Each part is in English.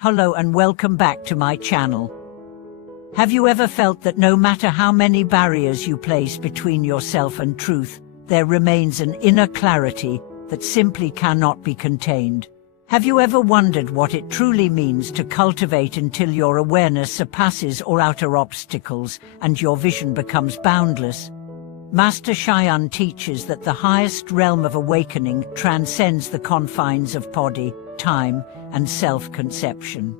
Hello and welcome back to my channel. Have you ever felt that no matter how many barriers you place between yourself and truth, there remains an inner clarity that simply cannot be contained? Have you ever wondered what it truly means to cultivate until your awareness surpasses all outer obstacles and your vision becomes boundless? Master Shaoyun teaches that the highest realm of awakening transcends the confines of body, time, and self-conception.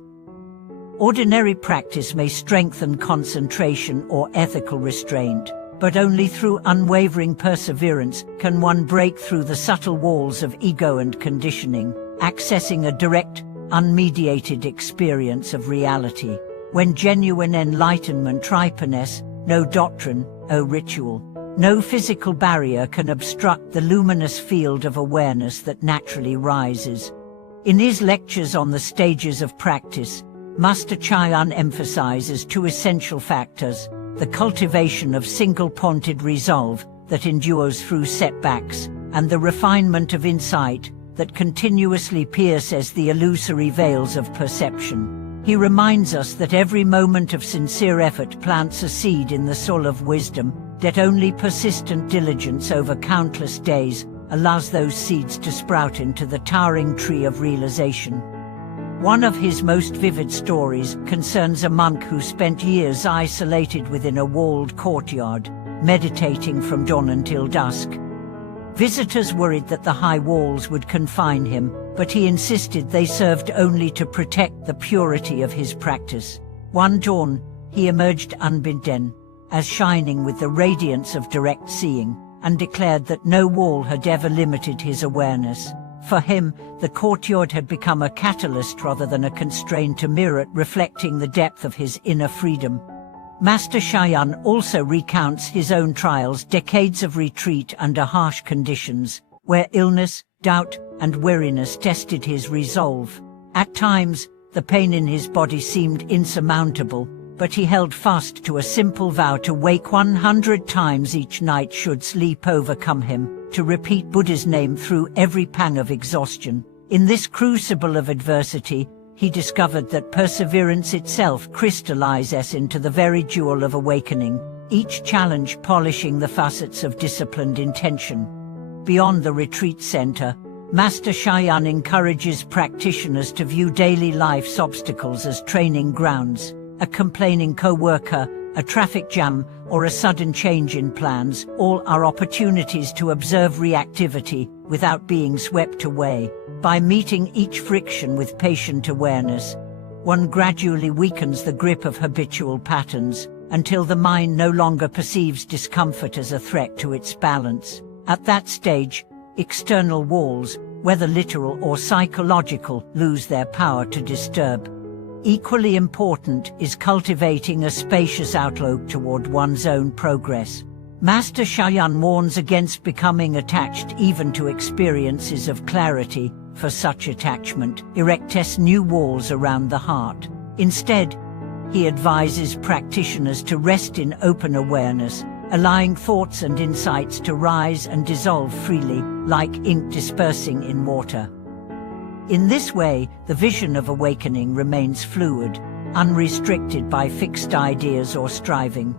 Ordinary practice may strengthen concentration or ethical restraint, but only through unwavering perseverance can one break through the subtle walls of ego and conditioning, accessing a direct, unmediated experience of reality. When genuine enlightenment ripens, no doctrine, no ritual, no physical barrier can obstruct the luminous field of awareness that naturally rises. In his lectures on the stages of practice, Master Shaoyun emphasizes two essential factors: the cultivation of single-pointed resolve that endures through setbacks, and the refinement of insight that continuously pierces the illusory veils of perception. He reminds us that every moment of sincere effort plants a seed in the soul of wisdom, that only persistent diligence over countless days allows those seeds to sprout into the towering tree of realization. One of his most vivid stories concerns a monk who spent years isolated within a walled courtyard, meditating from dawn until dusk. Visitors worried that the high walls would confine him, but he insisted they served only to protect the purity of his practice. One dawn, he emerged unbidden, as shining with the radiance of direct seeing, and declared that no wall had ever limited his awareness. For him, the courtyard had become a catalyst rather than a constraint to mirror it, reflecting the depth of his inner freedom. Master Shaoyun also recounts his own trials, decades of retreat under harsh conditions, where illness, doubt, and weariness tested his resolve. At times, the pain in his body seemed insurmountable, but he held fast to a simple vow to wake 100 times each night should sleep overcome him, to repeat Buddha's name through every pang of exhaustion. In this crucible of adversity, he discovered that perseverance itself crystallizes into the very jewel of awakening, each challenge polishing the facets of disciplined intention. Beyond the retreat center, Master Shaoyun encourages practitioners to view daily life's obstacles as training grounds. A complaining co-worker, a traffic jam, or a sudden change in plans, all are opportunities to observe reactivity without being swept away. By meeting each friction with patient awareness, one gradually weakens the grip of habitual patterns, until the mind no longer perceives discomfort as a threat to its balance. At that stage, external walls, whether literal or psychological, lose their power to disturb. Equally important is cultivating a spacious outlook toward one's own progress. Master Shaoyun warns against becoming attached even to experiences of clarity, for such attachment erects new walls around the heart. Instead, he advises practitioners to rest in open awareness, allowing thoughts and insights to rise and dissolve freely, like ink dispersing in water. In this way, the vision of awakening remains fluid, unrestricted by fixed ideas or striving.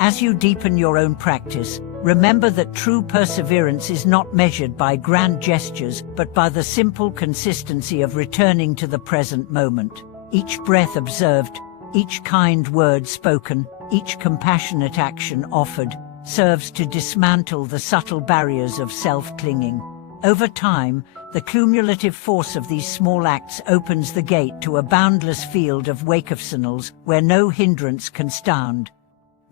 As you deepen your own practice, remember that true perseverance is not measured by grand gestures, but by the simple consistency of returning to the present moment. Each breath observed, each kind word spoken, each compassionate action offered, serves to dismantle the subtle barriers of self-clinging. Over time, the cumulative force of these small acts opens the gate to a boundless field of wakefulness where no hindrance can stand.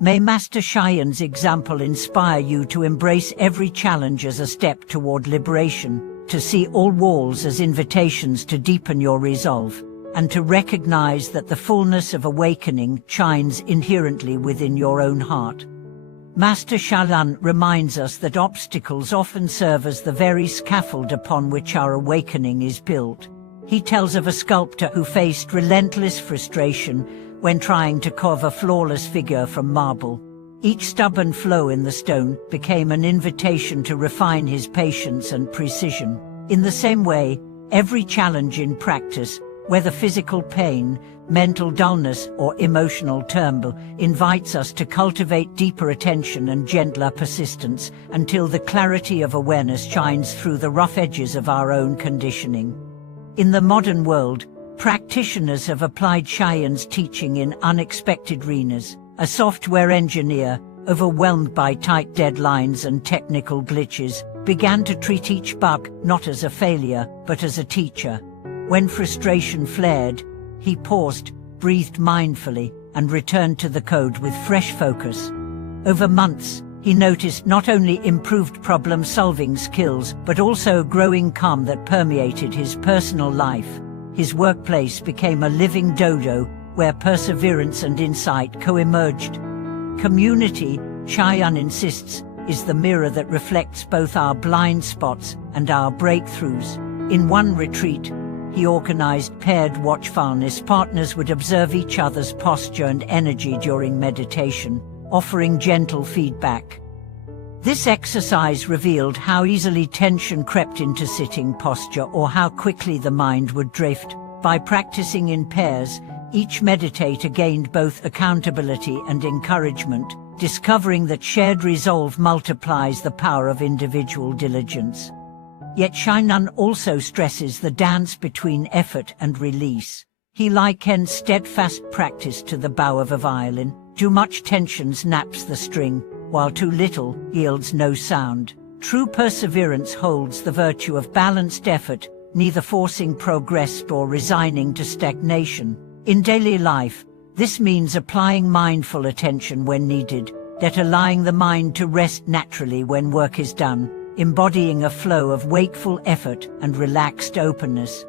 May Master Shaoyun's example inspire you to embrace every challenge as a step toward liberation, to see all walls as invitations to deepen your resolve, and to recognize that the fullness of awakening shines inherently within your own heart. Master Shaoyun reminds us that obstacles often serve as the very scaffold upon which our awakening is built. He tells of a sculptor who faced relentless frustration when trying to carve a flawless figure from marble. Each stubborn flaw in the stone became an invitation to refine his patience and precision. In the same way, every challenge in practice, whether physical pain, mental dullness, or emotional turmoil, invites us to cultivate deeper attention and gentler persistence until the clarity of awareness shines through the rough edges of our own conditioning. In the modern world, practitioners have applied Shaoyun's teaching in unexpected arenas. A software engineer, overwhelmed by tight deadlines and technical glitches, began to treat each bug not as a failure, but as a teacher. When frustration flared, he paused, breathed mindfully, and returned to the code with fresh focus. Over months, he noticed not only improved problem-solving skills, but also a growing calm that permeated his personal life. His workplace became a living dojo, where perseverance and insight co-emerged. Community, Shaoyun insists, is the mirror that reflects both our blind spots and our breakthroughs. In one retreat, he organized paired watchfulness. Partners would observe each other's posture and energy during meditation, offering gentle feedback. This exercise revealed how easily tension crept into sitting posture or how quickly the mind would drift. By practicing in pairs, each meditator gained both accountability and encouragement, discovering that shared resolve multiplies the power of individual diligence. Yet Shaoyun also stresses the dance between effort and release. He likens steadfast practice to the bow of a violin. Too much tension snaps the string, while too little yields no sound. True perseverance holds the virtue of balanced effort, neither forcing progress nor resigning to stagnation. In daily life, this means applying mindful attention when needed, yet allowing the mind to rest naturally when work is done, embodying a flow of wakeful effort and relaxed openness.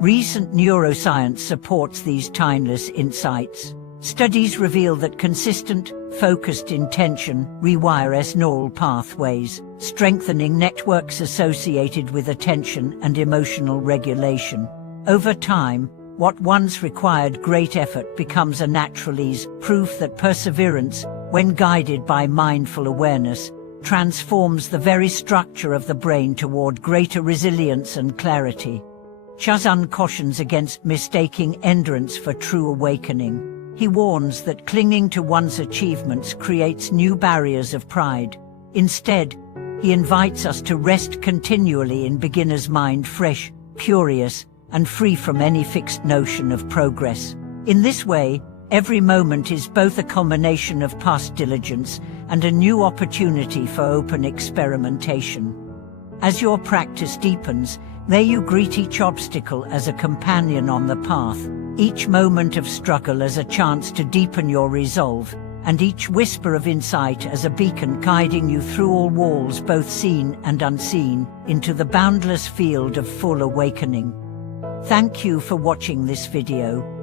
Recent neuroscience supports these timeless insights. Studies reveal that consistent, focused intention rewires neural pathways, strengthening networks associated with attention and emotional regulation. Over time, what once required great effort becomes a natural ease, proof that perseverance, when guided by mindful awareness, transforms the very structure of the brain toward greater resilience and clarity. Shaoyun cautions against mistaking endurance for true awakening. He warns that clinging to one's achievements creates new barriers of pride. Instead, he invites us to rest continually in beginner's mind, fresh, curious, and free from any fixed notion of progress. In this way, every moment is both a culmination of past diligence and a new opportunity for open experimentation. As your practice deepens, may you greet each obstacle as a companion on the path, each moment of struggle as a chance to deepen your resolve, and each whisper of insight as a beacon guiding you through all walls, both seen and unseen, into the boundless field of full awakening. Thank you for watching this video.